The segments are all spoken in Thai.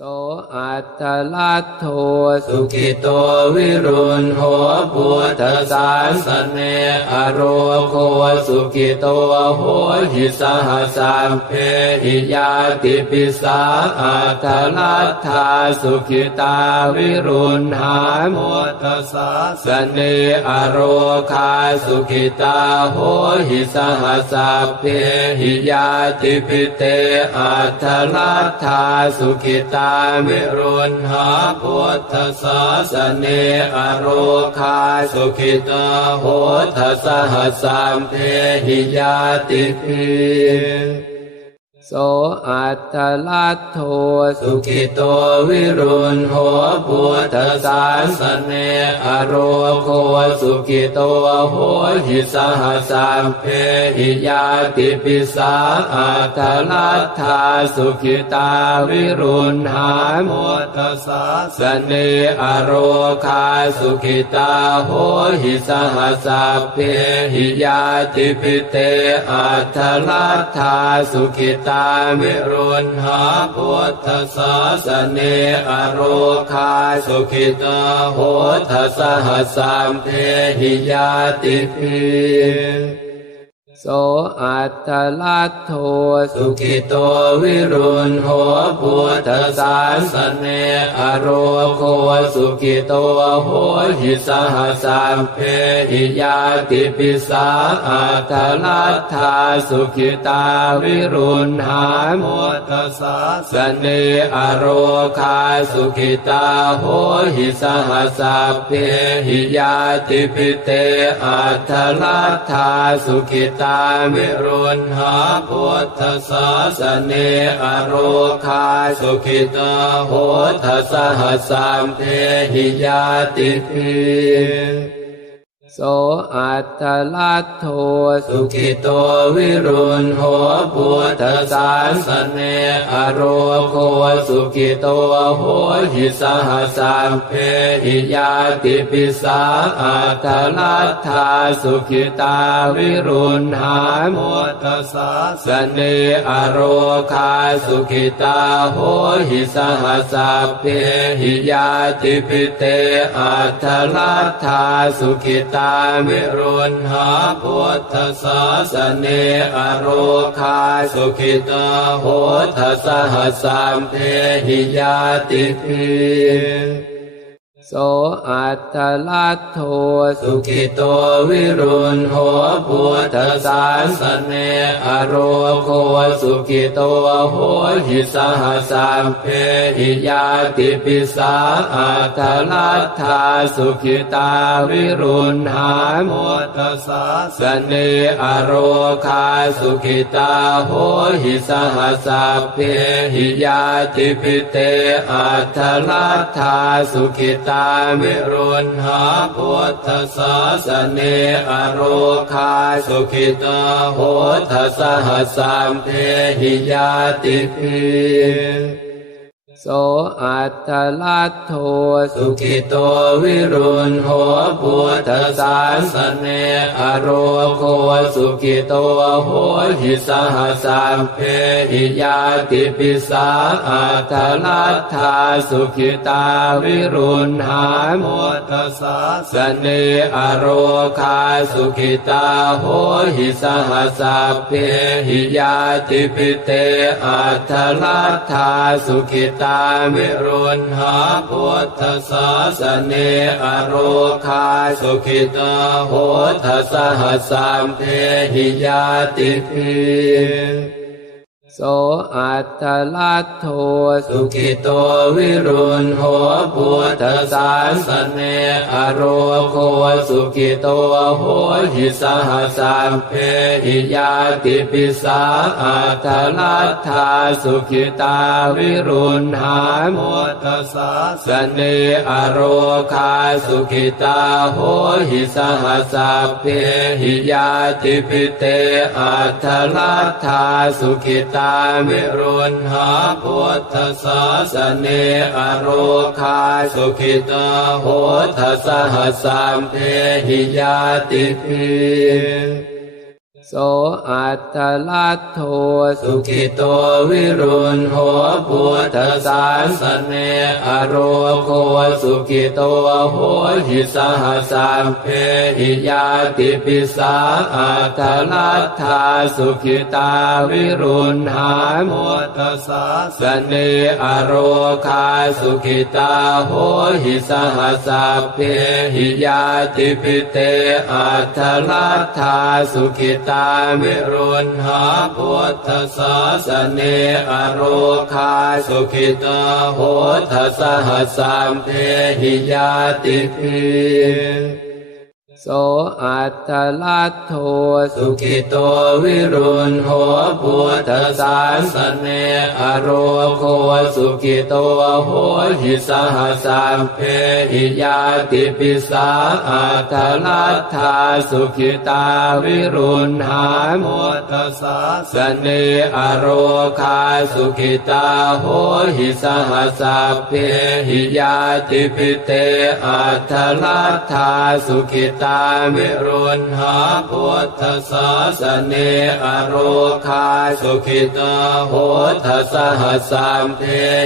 โสอัตตลัทโธสุขิโตวิรุณโหพุทธสาสเนอโรโคสุขิโตโหหิสหสัมเพหิยาติปิสาอัตตลัทธาสุขิตาวิรุณหาพุทธสาสเนอโรคาสุขิตาโหหิสหสัมเพหิยาติปิเตอัตตลัทธาสุขิตาวิรุณหาพุทธสาสเนอโรคาสุขิตาโหทสหัสสัมเพหิยาติปิโสอัตตลัทโธสุขิโตวิรุณโหพุทธสาสเนอโรโคสุขิโตโหหิสหสัมเพหิยาติปิสาอัตตลัทธาสุขิตาวิรุณหาพุทธสาสเนอโรคาสุขิตาโหหิสหสัมเพหิยาติปิเตอัตตลัทธาสุขิตาวิรุณหาพุทธสาสเนอโรคาสุขิตาโหทสหัสสัมเพหิยาติปิโสอัตตลัทโธสุขิโตวิรุณโหพุทธสาสเนอโรโคสุขิโตโหหิสหสัมเพหิยาติปิสาอัตตลัทธาสุขิตาวิรุณหาพุทธสาสเนอโรคาสุขิตาโหหิสหสัมเพหิยาติปิเตอัตตลัทธาสุขิตาวิรุณหาพุทธสาสเนอโรคาสุขิตาโหทสหัสสัมเพหิยาติปิโสอัตตลัทโธสุขิโตวิรุณโหพุทธสาสเนอโรโคสุขิโตโหหิสหสัมเพหิยาติปิสาอัตตลัทธาสุขิตาวิรุณหาพุทธสาสเนอโรคาสุขิตาโหหิสหสัมเพหิยาติปิเตอัตตลัทธาสุขิตาวิรุณหาพุทธสาสเนอโรคาสุขิตาโหทสหัสสัมเพหิยาติปิโสอัตตลัทโธสุขิโตวิรุณโหพุทธสาสเนอโรโคสุขิโตโหหิสหสัมเพหิยาติปิสาอัตตลัทธาสุขิตาวิรุณหาพุทธสาสเนอโรคาสุขิตาโหหิสหสัมเพหิยาติปิเตอัตตลัทธาสุขิตาวิรุณหาพุทธสาสเนอโรคาสุขิตาโหทสหัสสัมเพหิยาติปิโสอัตตลัทโธสุขิโตวิรุณโหพุทธสาสเนอโรโคสุขิโตโหหิสหสัมเพหิยาติปิสาอัตตลัทธาสุขิตาวิรุณหาพุทธสาสเนอโรคาสุขิตาโหหิสหสัมเพหิยาติปิเตอัตตลัทธาสุขิตาวิรุณหาพุทธสาสเนอโรคาสุขิตาโหทสหัสสัมเพหิยาติปิโสอัตตลัทโธสุขิโตวิรุณโหพุทธสาสเนอโรโคสุขิโตโหหิสหสัมเพหิยาติปิสาอัตตลัทธาสุขิตาวิรุณหาพุทธสาสเนอโรคาสุขิตาโหหิสหสัมเพหิยาติปิเตอัตตลัทธาสุขิตาวิรุณหาพุทธสาสเนอโรคาสุขิตาโหทสหัสสัมเพหิยาติปิ โ โสอัตตลัทโธสุขิโตวิรุณโหพุทธสารสเนอโรโคสุขิโตโหหิสหัสสัมเพหิยาติปิสาอัตตลัทธาสุขิตาวิรุณหาพุทธสารสเนอโรคาสุขิตาโหหิสหัสสัมเพหิยาติปิเตอัตตลัทธาสุขิตาวิรุณหาพุทธสาสเนอโรคาสุขิตาโหทสหัสสัมเพหิยาติภิโสอัตตลัทโธสุขิโตวิรุณโหพุทธสารสเนอโรโคสุขิโตโหหิสหัสสัมเพหิยาติปิสาอัตตลัทธาสุขิตาวิรุณหาพุทธสารสเนอโรคาสุขิตาโหหิสหัสสัมเพหิยาติปิเตอัตตลัทธาสุขิตาวิรุณหาพุทธสาสเนอโรคาสุขิตาโหทสหัสสัมเพ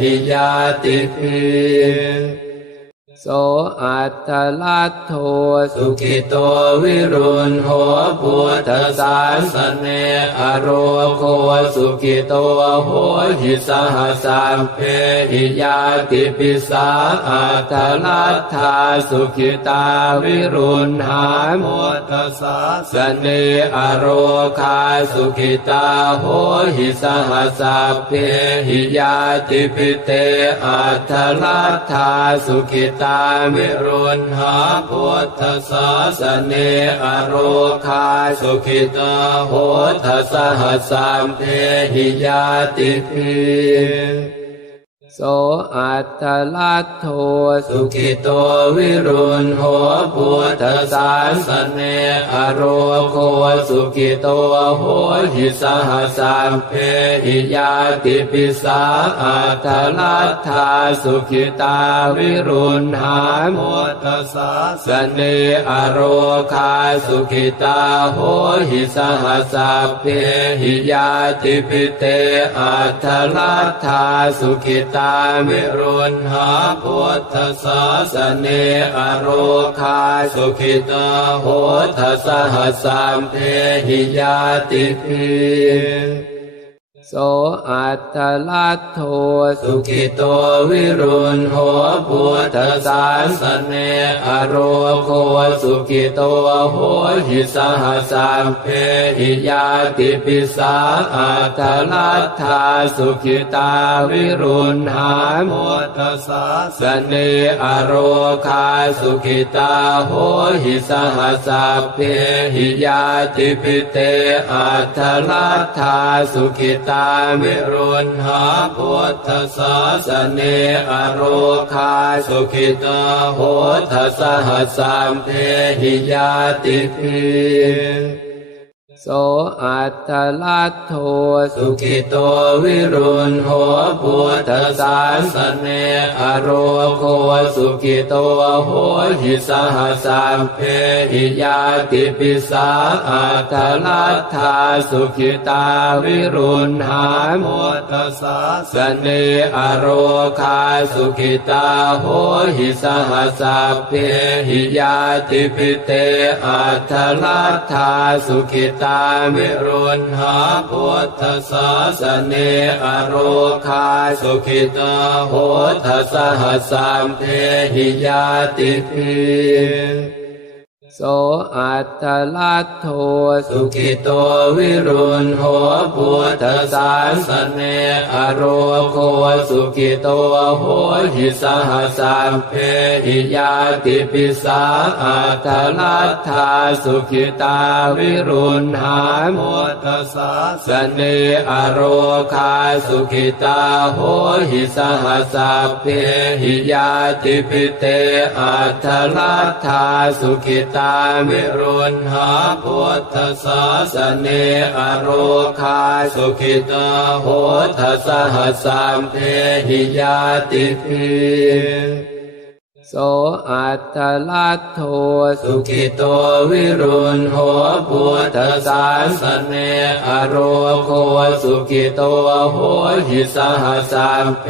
หิยาติภิโสอัตตลัทโธสุขิโตวิรุณโหพุทธสารสเนอโรโคสุขิโตโหหิสหัสสัมเพหิยาติปิสาอัตตลัทธาสุขิตาวิรุณหาพุทธสารสเนอโรคาสุขิตาโหหิสหัสสัมเพหิยาติปิเตอัตตลัทธาสุขิตาวิรุณหาพุทธสาสเนอโรคาสุขิตาโหทสหัสสัมเพหิยาติภิโสอัตตลัทโธสุขิโตวิรุณโหพุทธสารสเนอโรโคสุขิโตโหหิสหัสสัมเพหิยาติปิสาอัตตลัทธาสุขิตาวิรุณหาพุทธสารสเนอโรคาสุขิตาโหหิสหัสสัมเพหิยาติปิเตอัตตลัทธาสุขิตาวิรุณหาพุทธสาสเนอโรคาสุขิตาโหทสหัสสัมเพหิยาติภิโสอัตตลัทโธสุขิโตวิรุณโหพุทธสารสเนอโรโคสุขิโตโหหิสหัสสัมเพหิยาติปิสาอัตตลัทธาสุขิตาวิรุณหาพุทธสารสเนอโรคาสุขิตาโหหิสหัสสัมเพหิยาติปิเตอัตตลัทธาสุขิตาวิรุณหาพุทธสาสเนอโรคาสุขิตาโหทสหัสสัมเพหิยาติภิโสอัตตลัทโธสุขิโตวิรุณโหพุทธสารสเนอโรโคสุขิโตโหหิสหัสสัมเพหิยาติปิสาอัตตลัทธาสุขิตาวิรุณหาพุทธสารสเนอโรคาสุขิตาโหหิสหัสสัมเพหิยาติปิเตอัตตลัทธาสุขิตาวิรุณหาพุทธสาสเนอโรคาสุขิตาโหทสหัสสัมเพหิยาติภิโสอัตตลัทโธสุขิโตวิรุณโหพุทธสารสเนอโรโคสุขิโตโหหิสหัสสัมเพหิยาติปิสาอัตตลัทธาสุขิตาวิรุณหาพุทธสารสเนอโรคาสุขิตาโหหิสหัสสัมเพหิยาติปิเตอัตตลัทธาสุขิตาวิรุณหาพุทธสาสเนอโรคาสุขิตาโหทสหัสสัมเพหิยาติภิ โสอัตตลัทโธสุขิโตวิรุณโหพุทธสาสเนอโรโคสุขิโตโหหิสหสัมเพ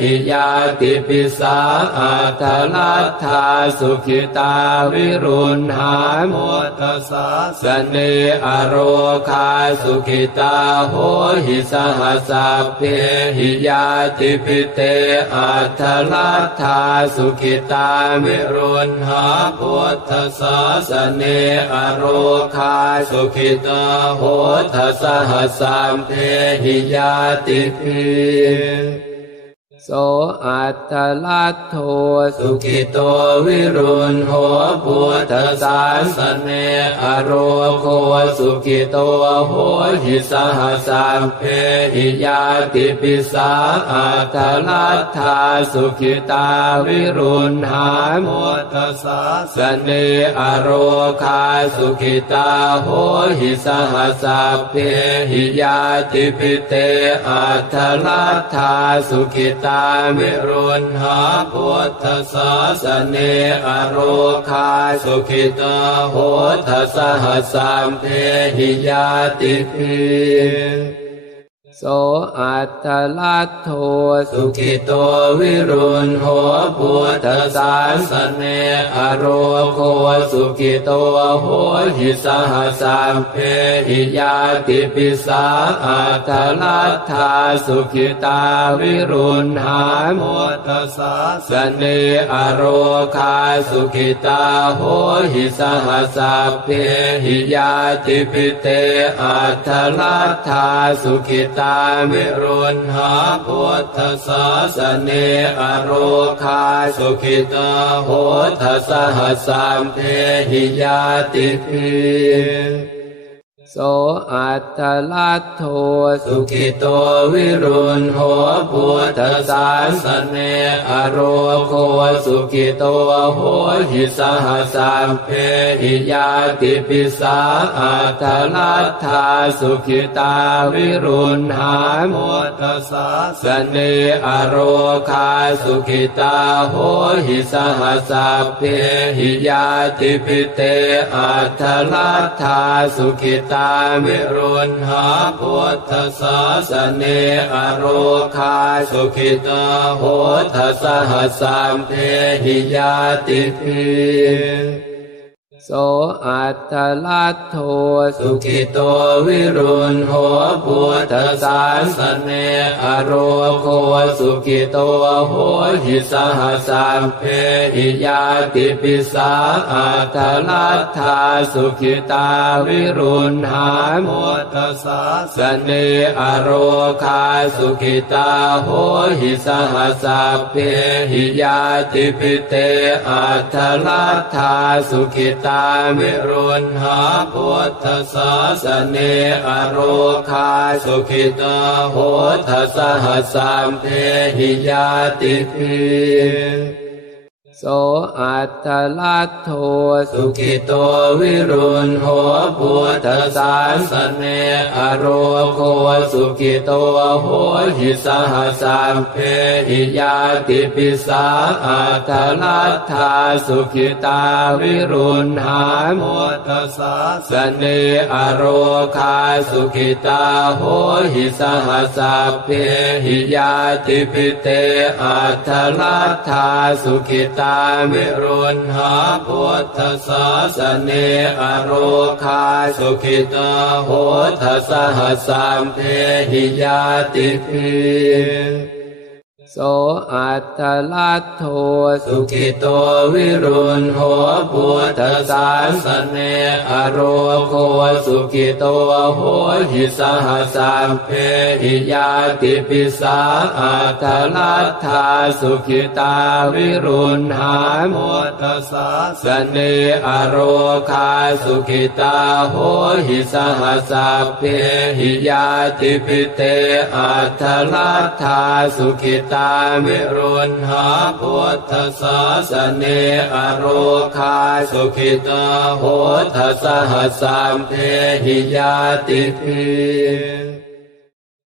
หิยาติปิสาอัตตลัทธาสุขิตาวิรุณหาพุทธสาสเนอโรคาสุขิตาโหหิสหสัพเพหิยาติปิเตอัตตลัทธาสุขิตาวิรุณหาพุทธสาสเนอโรคาสุขิตาโหทสหสัมเพหิยาติปิโสอัตตลัทโธสุขิโตวิรุณโหพุทธสาสเนอโรโคสุขิโตโหหิสหสัมเพหิยาติปิสาอัตตลัทธาสุขิตาวิรุณหาพุทธสาสเนอโรคาสุขิตาโหหิสหสัพเพหิยาติปิเตอัตตลัทธาสุขิตาวิรุณหาพุทธสาสเนอโรคาสุขิตาโหทสหสัมเพหิยาติปิโสอัตตลัทโธสุขิโตวิรุณโหพุทธสาสเนอโรโคสุขิโตโหหิสหสัมเพหิยาติปิสาอัตตลัทธาสุขิตาวิรุณหาพุทธสาสเนอโรคาสุขิตาโหหิสหสัพเพหิยาติปิเตอัตตลัทธาสุขิตาวิรุณหาพุทธสาสเนอโรคาสุขิตาโหทสหสัมเพหิยาติปิโสอัตตลัทโธสุขิโตวิรุณโหพุทธสาสเนอโรโคสุขิโตโหหิสหสัมเพหิยาติปิสาอัตตลัทธาสุขิตาวิรุณหาพุทธสาสเนอโรคาสุขิตาโหหิสหสัพเพหิยาติปิเตอัตตลัทธาสุขิตาวิรุณหาพุทธสาสเนอโรคาสุขิตาโหทสหสัมเพหิยาติปิโสอัตตลัทโธสุขิโตวิรุณโหพุทธสาสเนอโรโคสุขิโตโหหิสหสัมเพหิยาติปิสาอัตตลัทธาสุขิตาวิรุณหาพุทธสาสเนอโรคาสุขิตาโหหิสหสัพเพหิยาติปิเตอัตตลัทธาสุขิตาวิรุณหาพุทธสาสเนอโรคาสุขิตาโหทสหสัมเพหิยาติปิโสอัตตลัทโธสุขิโตวิรุณโหพุทธสาสเนอโรโคสุขิโตโหหิสหสัมเพหิยาติปิสาอัตตลัทธาสุขิตาวิรุณหาพุทธสาสเนอโรคาสุขิตาโหหิสหสัพเพหิยาติปิเตอัตตลัทธาสุขิตาวิรุณหาพุทธสาสเนอโรคาสุขิตาโหทสหสัมเพหิยาติปิโสอัตตลัทโธสุขิโตวิรุณโหพุทธสาสเนอโรโคสุขิโตโหหิสหสัมเพหิยาติปิสาอัตตลัทธาสุขิตาวิรุณหาพุทธสาสเนอโรคาสุขิตาโหหิสหสัพเพหิยาติปิเตอัตตลัทธาสุขิตาวิรุณหาพุทธสาสเนอโรคาสุขิตาโหทสหสัมเพหิยาติปิ